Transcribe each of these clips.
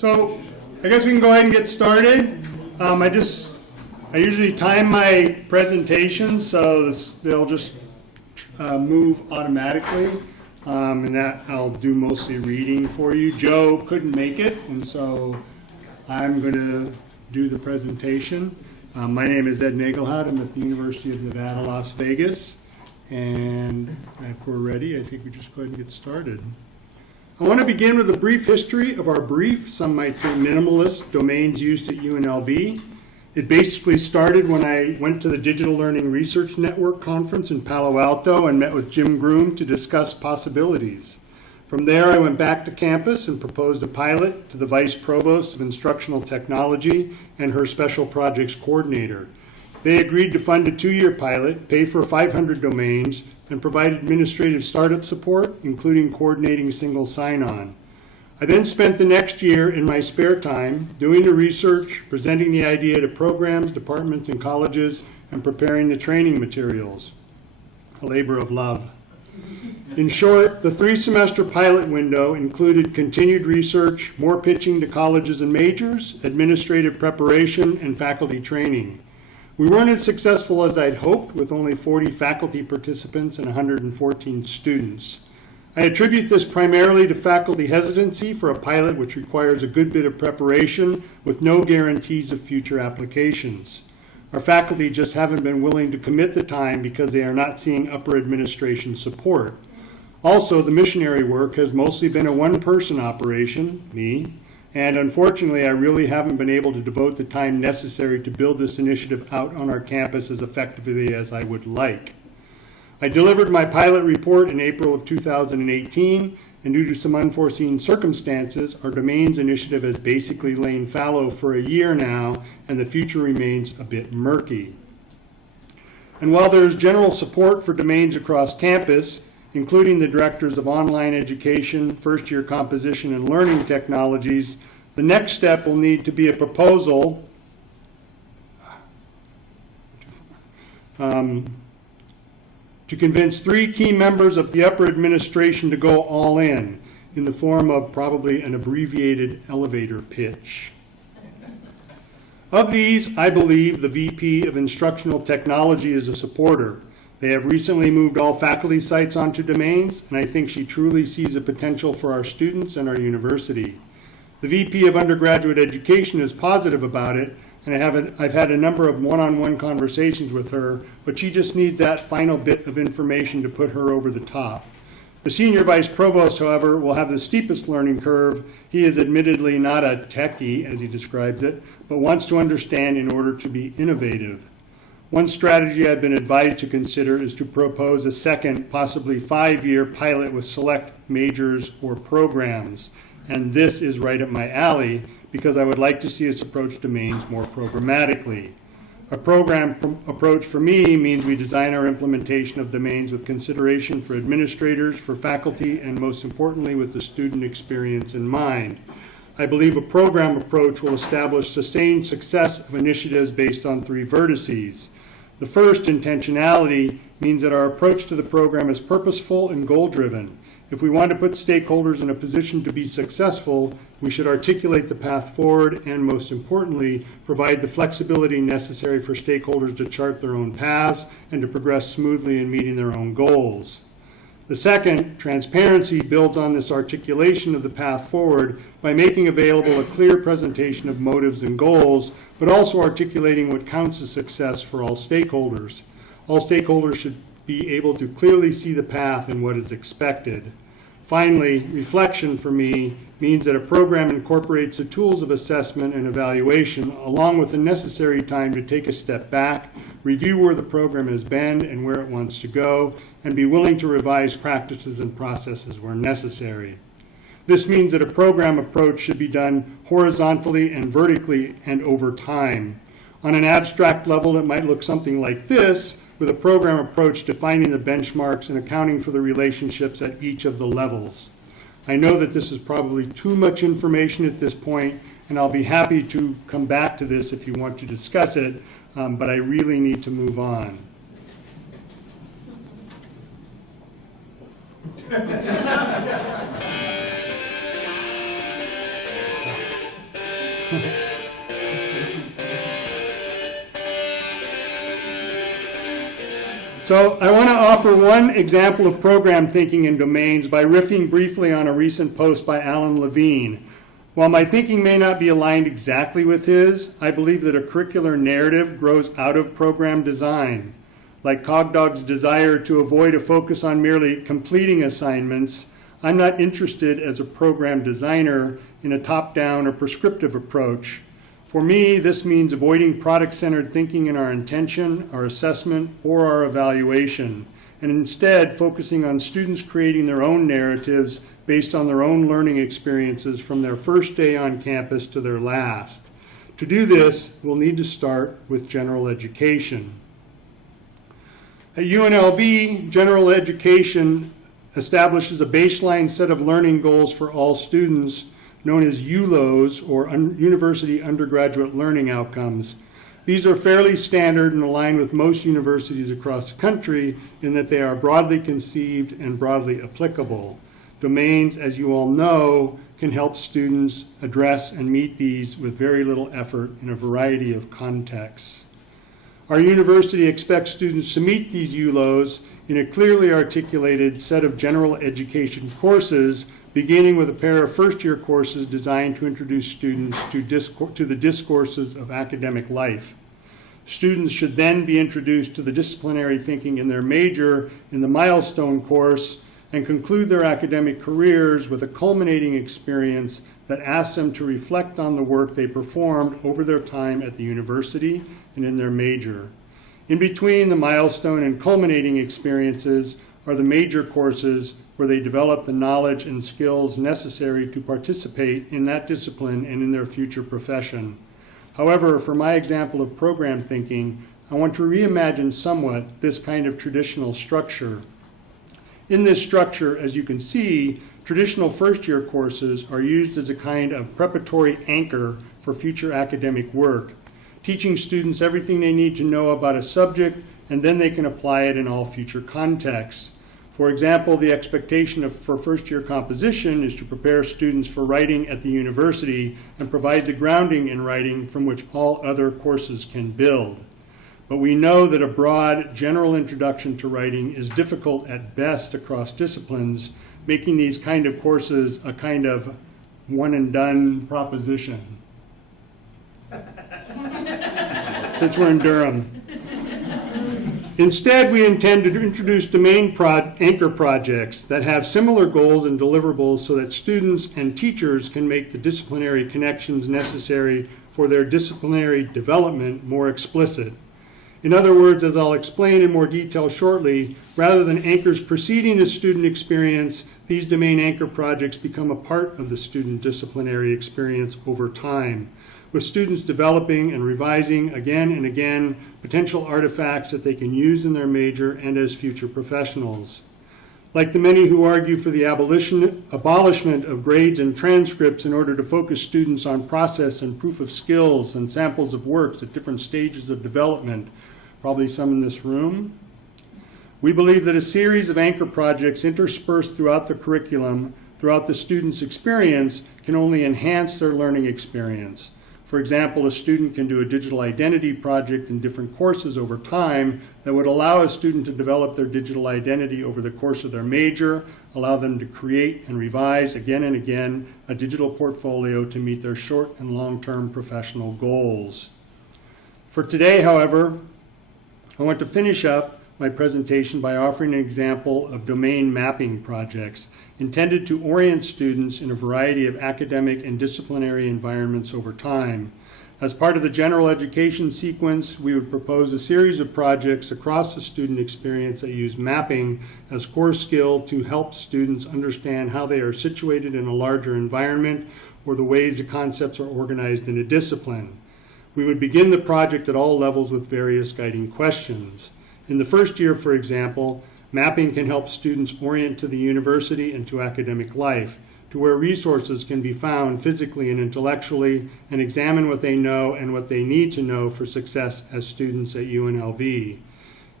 So I guess we can go ahead and get started. I usually time my presentations so they'll just move automatically, and that I'll do mostly reading for you. Joe couldn't make it, and so I'm going to do the presentation. My name is Ed Nagelhout. I'm at the University of Nevada, Las Vegas, and if we're ready, I think we just go ahead and get started. I want to begin with a brief history of our brief, some might say minimalist, domains used at UNLV. It basically started when I went to the Digital Learning Research Network conference in Palo Alto and met with Jim Groom to discuss possibilities. From there, I went back to campus and proposed a pilot to the Vice Provost of Instructional Technology and her Special Projects Coordinator. They agreed to fund a 2-year pilot, pay for 500 domains, and provide administrative startup support, including coordinating single sign-on. I then spent the next year in my spare time doing the research, presenting the idea to programs, departments, and colleges, and preparing the training materials. A labor of love. In short, the 3-semester pilot window included continued research, more pitching to colleges and majors, administrative preparation, and faculty training. We weren't as successful as I'd hoped, with only 40 faculty participants and 114 students. I attribute this primarily to faculty hesitancy for a pilot which requires a good bit of preparation with no guarantees of future applications. Our faculty just haven't been willing to commit the time because they are not seeing upper administration support. Also, the missionary work has mostly been a one-person operation, me, and unfortunately I really haven't been able to devote the time necessary to build this initiative out on our campus as effectively as I would like. I delivered my pilot report in April of 2018, and due to some unforeseen circumstances, our domains initiative has basically lain fallow for a year now, and the future remains a bit murky. And while there is general support for domains across campus, including the directors of online education, first-year composition, and learning technologies, the next step will need to be a proposal to convince 3 key members of the upper administration to go all in the form of probably an abbreviated elevator pitch. Of these, I believe the VP of Instructional Technology is a supporter. They have recently moved all faculty sites onto domains, and I think she truly sees a potential for our students and our university. The VP of Undergraduate Education is positive about it, and I've had a number of one-on-one conversations with her, but she just needs that final bit of information to put her over the top. The Senior Vice Provost, however, will have the steepest learning curve. He is admittedly not a techie, as he describes it, but wants to understand in order to be innovative. One strategy I've been advised to consider is to propose a second, possibly 5-year pilot with select majors or programs. And this is right up my alley because I would like to see us approach domains more programmatically. A program approach for me means we design our implementation of domains with consideration for administrators, for faculty, and most importantly with the student experience in mind. I believe a program approach will establish sustained success of initiatives based on 3 vertices. The first, intentionality, means that our approach to the program is purposeful and goal-driven. If we want to put stakeholders in a position to be successful, we should articulate the path forward and, most importantly, provide the flexibility necessary for stakeholders to chart their own paths and to progress smoothly in meeting their own goals. The second, transparency, builds on this articulation of the path forward by making available a clear presentation of motives and goals, but also articulating what counts as success for all stakeholders. All stakeholders should be able to clearly see the path and what is expected. Finally, reflection for me means that a program incorporates the tools of assessment and evaluation along with the necessary time to take a step back, review where the program has been and where it wants to go, and be willing to revise practices and processes where necessary. This means that a program approach should be done horizontally and vertically and over time. On an abstract level, it might look something like this, with a program approach defining the benchmarks and accounting for the relationships at each of the levels. I know that this is probably too much information at this point, and I'll be happy to come back to this if you want to discuss it, but I really need to move on. So I want to offer one example of program thinking in domains by riffing briefly on a recent post by Alan Levine. While my thinking may not be aligned exactly with his, I believe that a curricular narrative grows out of program design. Like Cogdog's desire to avoid a focus on merely completing assignments, I'm not interested as a program designer in a top-down or prescriptive approach. For me, this means avoiding product-centered thinking in our intention, our assessment, or our evaluation, and instead focusing on students creating their own narratives based on their own learning experiences from their first day on campus to their last. To do this, we'll need to start with general education. At UNLV, general education establishes a baseline set of learning goals for all students known as ULOs, or University Undergraduate Learning Outcomes. These are fairly standard and align with most universities across the country in that they are broadly conceived and broadly applicable. Domains, as you all know, can help students address and meet these with very little effort in a variety of contexts. Our university expects students to meet these ULOs in a clearly articulated set of general education courses, beginning with a pair of first-year courses designed to introduce students to the discourses of academic life. Students should then be introduced to the disciplinary thinking in their major in the Milestone course and conclude their academic careers with a culminating experience that asks them to reflect on the work they performed over their time at the university and in their major. In between the Milestone and culminating experiences are the major courses where they develop the knowledge and skills necessary to participate in that discipline and in their future profession. However, for my example of program thinking, I want to reimagine somewhat this kind of traditional structure. In this structure, as you can see, traditional first-year courses are used as a kind of preparatory anchor for future academic work, teaching students everything they need to know about a subject, and then they can apply it in all future contexts. For example, the expectation for first-year composition is to prepare students for writing at the university and provide the grounding in writing from which all other courses can build. But we know that a broad, general introduction to writing is difficult at best across disciplines, making these kind of courses a kind of one-and-done proposition. Since we're in Durham. Instead, we intend to introduce domain anchor projects that have similar goals and deliverables so that students and teachers can make the disciplinary connections necessary for their disciplinary development more explicit. In other words, as I'll explain in more detail shortly, rather than anchors preceding the student experience, these domain anchor projects become a part of the student disciplinary experience over time, with students developing and revising again and again potential artifacts that they can use in their major and as future professionals. Like the many who argue for the abolishment of grades and transcripts in order to focus students on process and proof of skills and samples of works at different stages of development, probably some in this room, we believe that a series of anchor projects interspersed throughout the curriculum, throughout the student's experience, can only enhance their learning experience. For example, a student can do a digital identity project in different courses over time that would allow a student to develop their digital identity over the course of their major, allow them to create and revise again and again a digital portfolio to meet their short and long-term professional goals. For today, however, I want to finish up my presentation by offering an example of domain mapping projects intended to orient students in a variety of academic and disciplinary environments over time. As part of the general education sequence, we would propose a series of projects across the student experience that use mapping as core skill to help students understand how they are situated in a larger environment or the ways the concepts are organized in a discipline. We would begin the project at all levels with various guiding questions. In the first year, for example, mapping can help students orient to the university and to academic life, to where resources can be found physically and intellectually, and examine what they know and what they need to know for success as students at UNLV.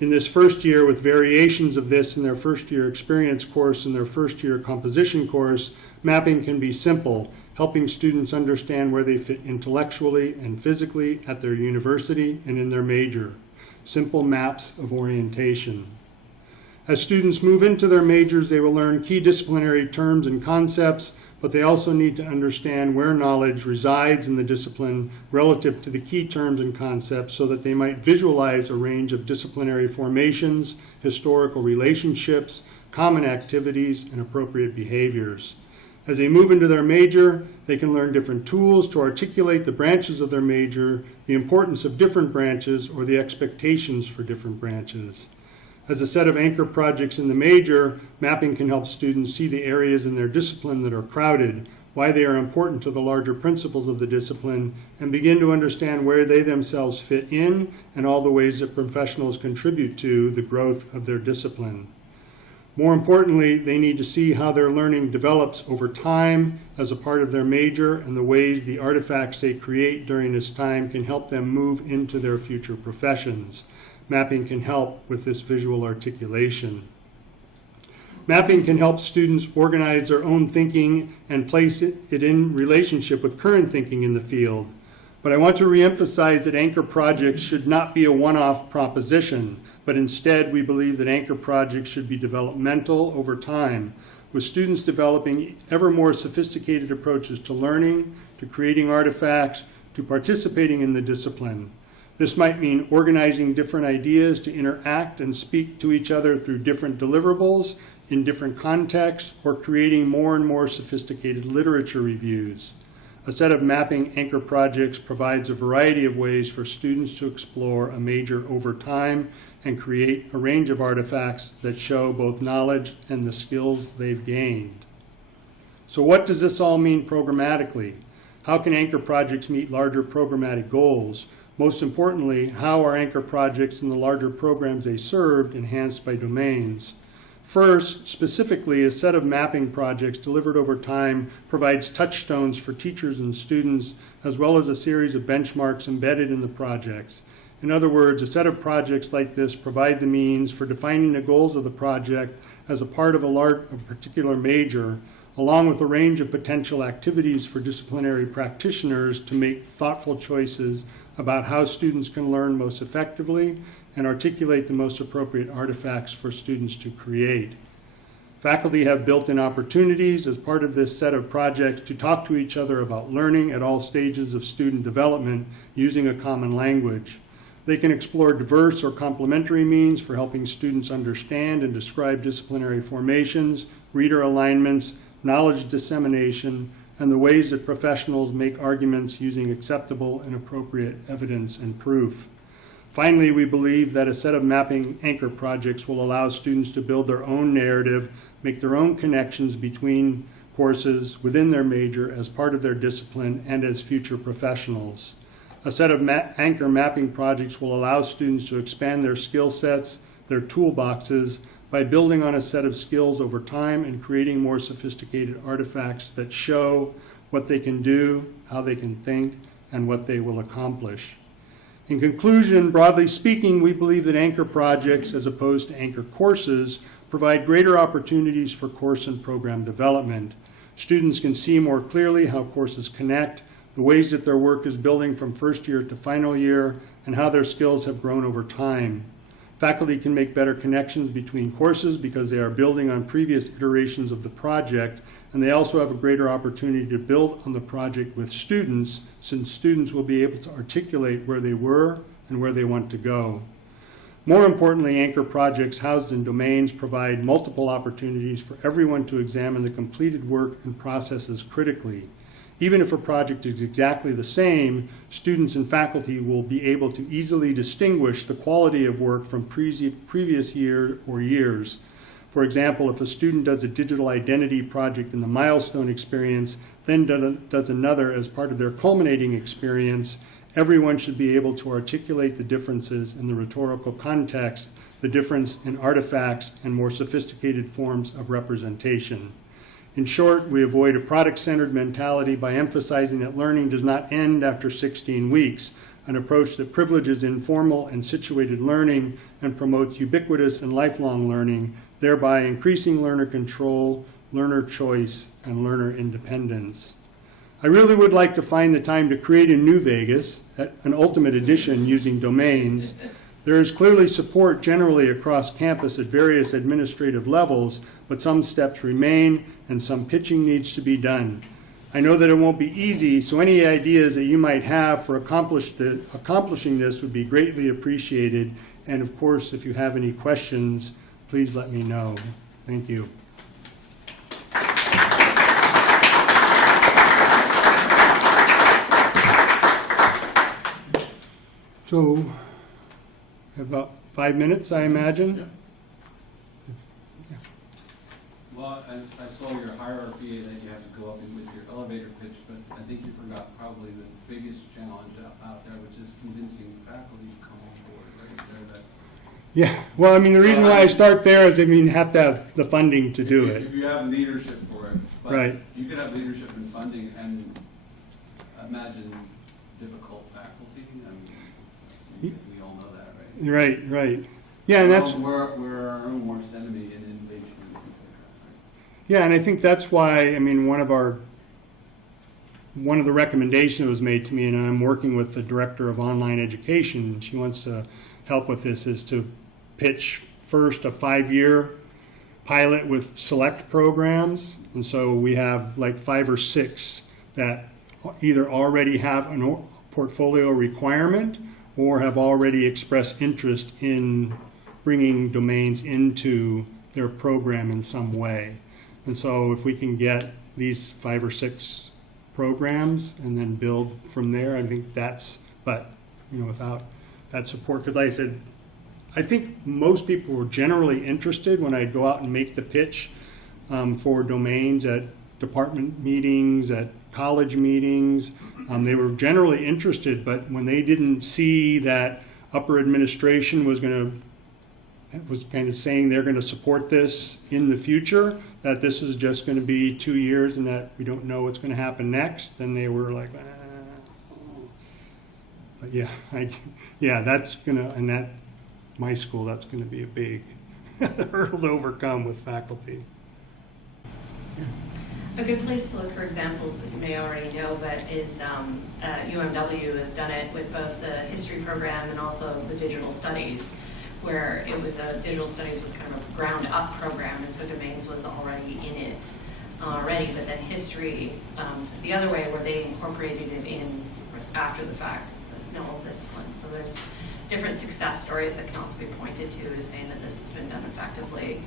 In this first year, with variations of this in their first year experience course and their first year composition course, mapping can be simple, helping students understand where they fit intellectually and physically at their university and in their major. Simple maps of orientation. As students move into their majors, they will learn key disciplinary terms and concepts, but they also need to understand where knowledge resides in the discipline relative to the key terms and concepts so that they might visualize a range of disciplinary formations, historical relationships, common activities, and appropriate behaviors. As they move into their major, they can learn different tools to articulate the branches of their major, the importance of different branches, or the expectations for different branches. As a set of anchor projects in the major, mapping can help students see the areas in their discipline that are crowded, why they are important to the larger principles of the discipline, and begin to understand where they themselves fit in and all the ways that professionals contribute to the growth of their discipline. More importantly, they need to see how their learning develops over time as a part of their major and the ways the artifacts they create during this time can help them move into their future professions. Mapping can help with this visual articulation. Mapping can help students organize their own thinking and place it in relationship with current thinking in the field. But I want to reemphasize that anchor projects should not be a one-off proposition, but instead we believe that anchor projects should be developmental over time, with students developing ever more sophisticated approaches to learning, to creating artifacts, to participating in the discipline. This might mean organizing different ideas to interact and speak to each other through different deliverables in different contexts, or creating more and more sophisticated literature reviews. A set of mapping anchor projects provides a variety of ways for students to explore a major over time and create a range of artifacts that show both knowledge and the skills they've gained. So what does this all mean programmatically? How can anchor projects meet larger programmatic goals? Most importantly, how are anchor projects and the larger programs they served enhanced by domains? First, specifically, a set of mapping projects delivered over time provides touchstones for teachers and students, as well as a series of benchmarks embedded in the projects. In other words, a set of projects like this provide the means for defining the goals of the project as a part of a particular major, along with a range of potential activities for disciplinary practitioners to make thoughtful choices about how students can learn most effectively and articulate the most appropriate artifacts for students to create. Faculty have built-in opportunities as part of this set of projects to talk to each other about learning at all stages of student development using a common language. They can explore diverse or complementary means for helping students understand and describe disciplinary formations, reader alignments, knowledge dissemination, and the ways that professionals make arguments using acceptable and appropriate evidence and proof. Finally, we believe that a set of mapping anchor projects will allow students to build their own narrative, make their own connections between courses within their major as part of their discipline and as future professionals. A set of anchor mapping projects will allow students to expand their skill sets, their toolboxes, by building on a set of skills over time and creating more sophisticated artifacts that show what they can do, how they can think, and what they will accomplish. In conclusion, broadly speaking, we believe that anchor projects, as opposed to anchor courses, provide greater opportunities for course and program development. Students can see more clearly how courses connect, the ways that their work is building from first year to final year, and how their skills have grown over time. Faculty can make better connections between courses because they are building on previous iterations of the project, and they also have a greater opportunity to build on the project with students, since students will be able to articulate where they were and where they want to go. More importantly, anchor projects housed in domains provide multiple opportunities for everyone to examine the completed work and processes critically. Even if a project is exactly the same, students and faculty will be able to easily distinguish the quality of work from previous year or years. For example, if a student does a digital identity project in the Milestone Experience, then does another as part of their Culminating Experience, everyone should be able to articulate the differences in the rhetorical context, the difference in artifacts, and more sophisticated forms of representation. In short, we avoid a product-centered mentality by emphasizing that learning does not end after 16 weeks, an approach that privileges informal and situated learning and promotes ubiquitous and lifelong learning, thereby increasing learner control, learner choice, and learner independence. I really would like to find the time to create a new Vegas, an ultimate edition using domains. There is clearly support generally across campus at various administrative levels, but some steps remain and some pitching needs to be done. I know that it won't be easy, so any ideas that you might have for accomplishing this would be greatly appreciated. And of course, if you have any questions, please let me know. Thank you. So, about 5 minutes, I imagine. Yeah. Well, I saw your hierarchy that you have to go up with your elevator pitch, but I think you forgot probably the biggest challenge out there, which is convincing faculty to come on board, right? Yeah, well, I mean, the reason why I start there is, I mean, you have to have the funding to do it. If you have leadership for it. But right. You could have leadership and funding and imagine difficult faculty. I mean, we all know that, right? Right. Yeah, and that's... We're our own worst enemy in innovation. Yeah, and I think that's why, I mean, one of the recommendations that was made to me, and I'm working with the director of online education, she wants to help with this, is to pitch first a 5-year pilot with select programs. And so we have like 5 or 6 that either already have a portfolio requirement or have already expressed interest in bringing domains into their program in some way. And so if we can get these 5 or 6 programs and then build from there, I think that's, but, you know, without that support, because like I said, I think most people were generally interested when I'd go out and make the pitch for domains at department meetings, at college meetings. They were generally interested, but when they didn't see that upper administration was kind of saying they're going to support this in the future, that this is just going to be 2 years and that we don't know what's going to happen next, then they were like, But yeah, that's going to, and that, my school, that's going to be a big hurdle to overcome with faculty. A good place to look for examples that you may already know, but is UNLV has done it with both the history program and also the digital studies, where it was digital studies was kind of a ground up program, and so domains was already in it already, but then history the other way, where they incorporated it in, of course, after the fact. It's a novel discipline. So there's different success stories that can also be pointed to as saying that this has been done effectively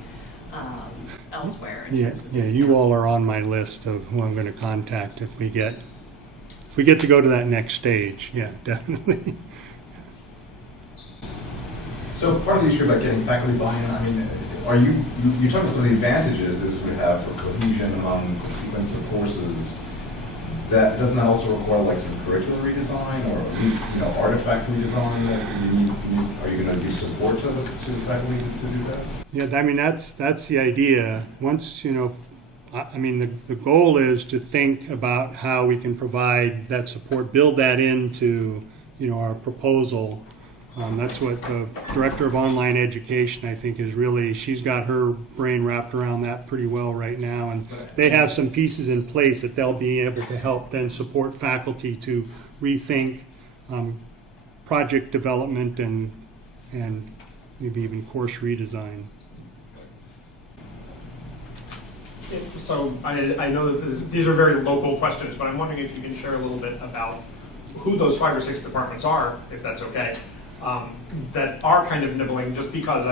elsewhere. Yeah, you all are on my list of who I'm going to contact if we get to go to that next stage. Yeah, definitely. So part of the issue about getting faculty buy-in, I mean, you talked about some of the advantages this would have for cohesion among sequence of courses. Doesn't that also require like some curricular redesign, or at least artifact redesign? Are you going to give support to the faculty to do that? Yeah, I mean that's the idea. Once I mean the goal is to think about how we can provide that support, build that into our proposal. That's what the director of online education, I think, is really, she's got her brain wrapped around that pretty well right now, and they have some pieces in place that they'll be able to help then support faculty to rethink project development and maybe even course redesign. So I know that these are very local questions, but I'm wondering if you can share a little bit about who those 5 or 6 departments are, if that's okay. That are kind of nibbling, just because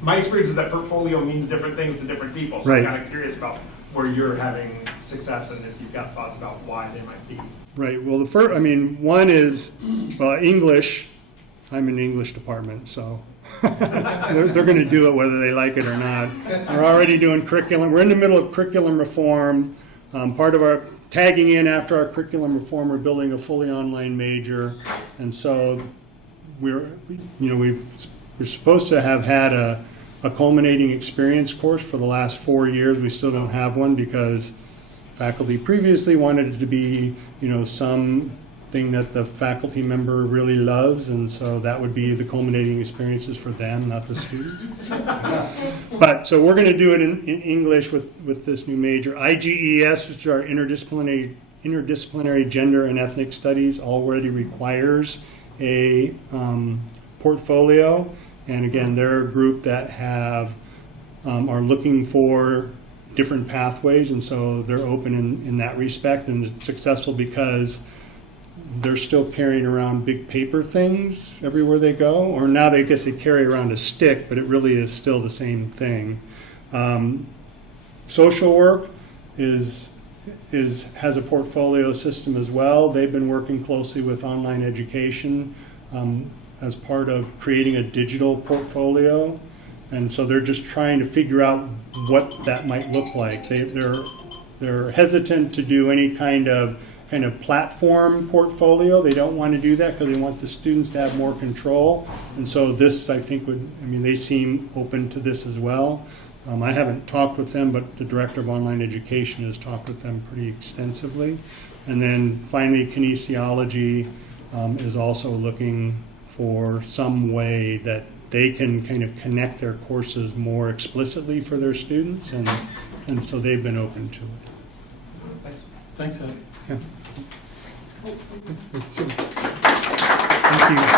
my experience is that portfolio means different things to different people. So right. I'm kind of curious about where you're having success and if you've got thoughts about why they might be. Right. Well, one is English. I'm in the English department, so they're going to do it whether they like it or not. We're already doing curriculum. We're in the middle of curriculum reform. Part of our tagging in after our curriculum reform, we're building a fully online major, and so we're supposed to have had a culminating experience course for the last 4 years. We still don't have one because faculty previously wanted it to be, something that the faculty member really loves, and so that would be the culminating experiences for them, not the students. But so we're going to do it in English with this new major. IGES, which is our interdisciplinary interdisciplinary gender and ethnic studies already requires a portfolio. And again, they're a group that are looking for different pathways, and so they're open in that respect, and it's successful because they're still carrying around big paper things everywhere they go, or now I guess they carry around a stick, but it really is still the same thing. Social work has a portfolio system as well. They've been working closely with online education as part of creating a digital portfolio, and so they're just trying to figure out what that might look like. They're hesitant to do any kind of platform portfolio. They don't want to do that because they want the students to have more control. And so this, I think, they seem open to this as well. I haven't talked with them, but the director of online education has talked with them pretty extensively. And then finally, kinesiology is also looking for some way that they can kind of connect their courses more explicitly for their students, and so they've been open to it. Thanks. Thanks, Ed. Yeah. Thank you.